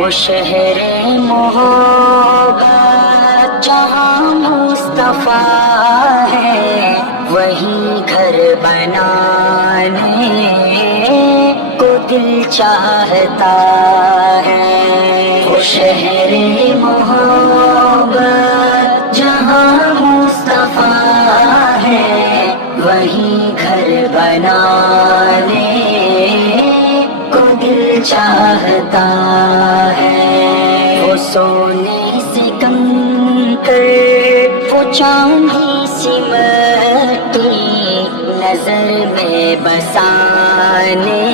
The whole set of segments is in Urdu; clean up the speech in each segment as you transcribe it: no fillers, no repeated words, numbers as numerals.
وہ شہر محبت جہاں مصطفیٰ ہے، وہیں گھر بنانے کو دل چاہتا ہے۔ وہ شہر محبت جہاں مصطفیٰ ہے، وہیں گھر بنانے کو دل چاہتا ہے۔ وہ سونے سے کنکر، وہ چاندی سی مٹی، نظر میں بسانے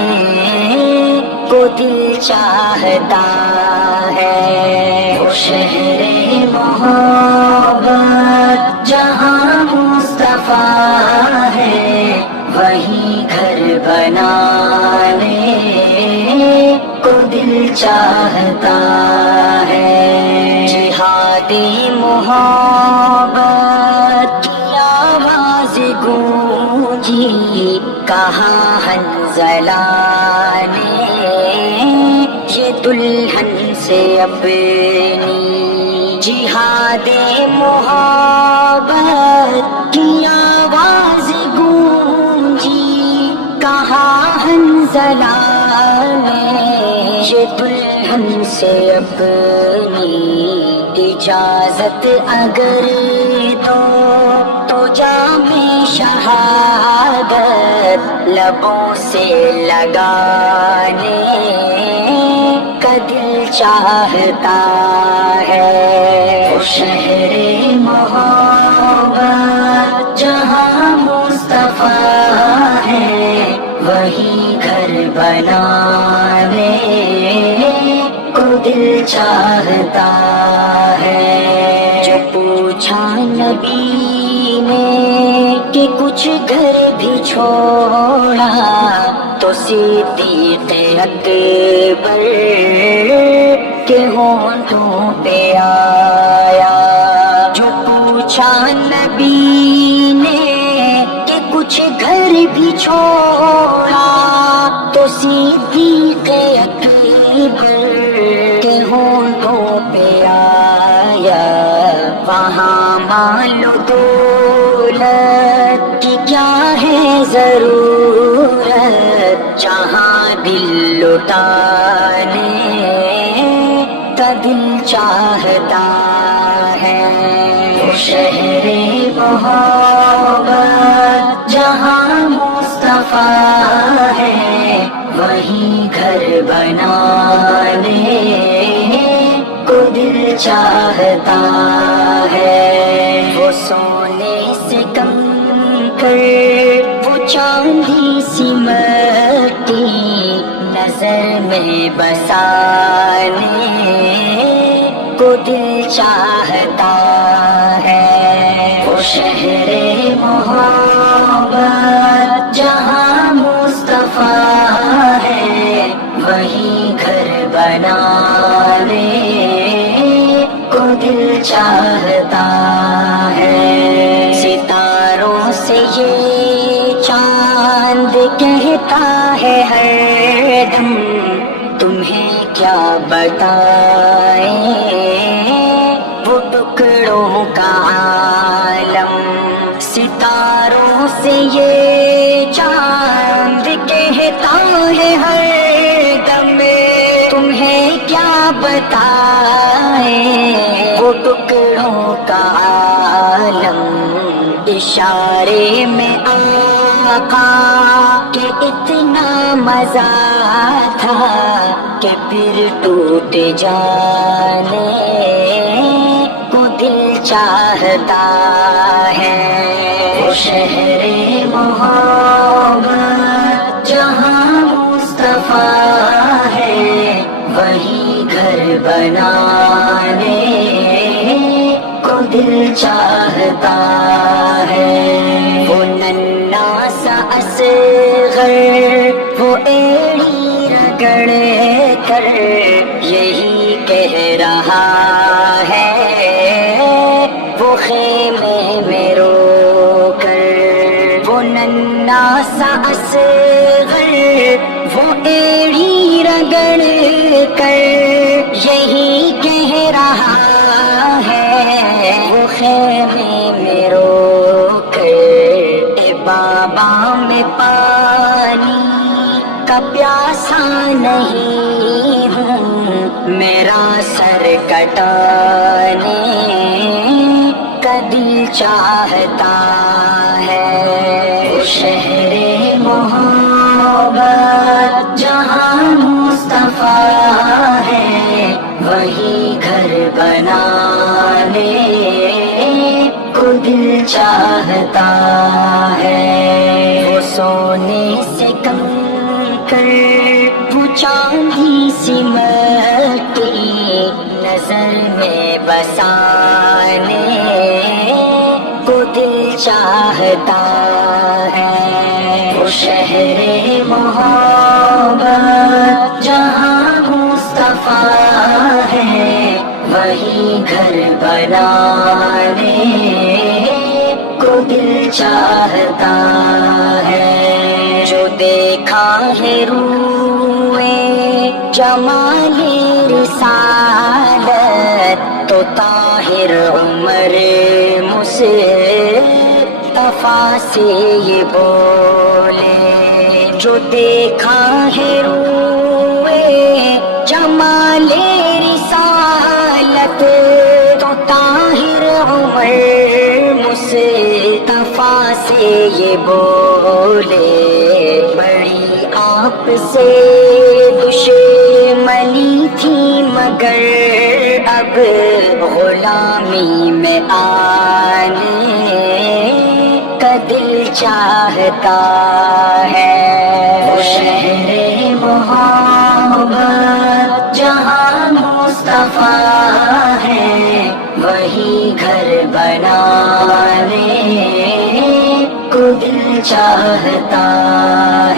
کو دل چاہتا ہے۔ وہ شہر محبت جہاں مصطفیٰ ہے، وہیں گھر بنانے کو دل چاہتا ہے۔ جہادی محبت کی آواز گونجی، کہا حنظلہ نے یہ دلہن سے اپنی۔ جہاد محبت کی آواز گونجی، کہا حنظلہ نے یہ دلہن سے اپنی۔ اجازت اگر دو تو جام شہادت لبوں سے لگانے کا دل چاہتا ہے۔ وہ شہر محبت جہاں مصطفیٰ ہے، وہیں گھر بنانے کو دل چاہتا ہے۔ جو پوچھا نبی نے کہ کچھ گھر بھی چھوڑا، تو صدیق اکبر کے ہونٹوں پہ آیا۔ جو پوچھا نبی نے کہ کچھ گھر بھی چھوڑا، تو صدیق اکبر کے ہونٹوں پہ آیا۔ وہاں مال و دولت کی کیا ہے ضرورت، جہاں دل لٹانے کا دل چاہتا ہے۔ وہ شہر محبت جہاں مصطفیٰ ہے، وہیں گھر بنانے کو دل چاہتا ہے۔ وہ سونے سے کنکر، وہ چاندی سی مٹی، نظر میں بسانے کو دل چاہتا ہے۔ وہ شہر محبت جہاں مصطفیٰ ہے، وہیں گھر بنانے کو دل چاہتا ہے۔ ستاروں سے یہ چاند کہتا ہے ہر دم، تمہیں کیا بتائیں وہ ٹکڑوں کا عالم۔ ستاروں سے یہ چاند کہتا ہے ہر دم، تمہیں کیا بتائیں وہ ٹکڑوں کا عالم۔ اشارے میں آقا کہ اتنا مزہ تھا کہ پھر ٹوٹ جانے کو دل چاہتا ہے۔ وہ شہر محبت جہاں مصطفیٰ ہے، وہیں گھر بنانے کو دل چاہتا ہے۔ وہ ننھا سا اصغر، وہ ایڑی رگڑ کر یہی کہہ رہا ہے، وہ خیمے میں رو کر۔ وہ ننھا سا اصغر، وہ ایڑی رگڑ کر خیمے میں رو کر، اے بابا میں پانی کا پیاسا نہیں ہوں، میرا سر کٹانے کا دل چاہتا ہے۔ وہ شہر محبت جہاں مصطفیٰ ہے، وہی گھر بنانے کو دل چاہتا ہے۔ وہ سونے سے کنکر، وہ چاندی سی مٹی، نظر میں بسانے کو دل چاہتا ہے۔ وہ شہر محبت جہاں مصطفیٰ ہے، وہی گھر بنانے کو دل چاہتا ہے۔ جو دیکھا ہے روئے جمال رسالت، تو طاہر عمر مصطفیٰ سے یہ بولے۔ جو دیکھا ہے روئے جمال رسالت، تو طاہر عمر مصطفیٰ سے یہ بولے۔ بڑی آپ سے دشمنی تھی مگر اب غلامی میں آنے کا دل چاہتا ہے۔ وہ شہر محبت جہاں مصطفیٰ ہے، وہی گھر بنانے کو دل چاہتا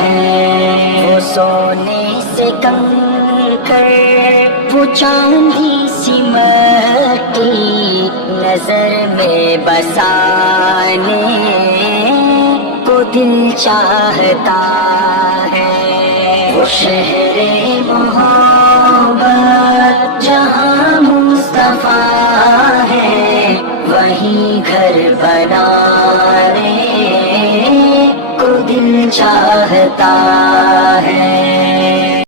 ہے۔ وہ سونے سے کنکر، وہ چاندی سی مٹی، نظر میں بسانے کو دل چاہتا ہے۔ وہ شہر محبت جہاں مصطفیٰ ہے، وہی گھر بنانے کو دل چاہتا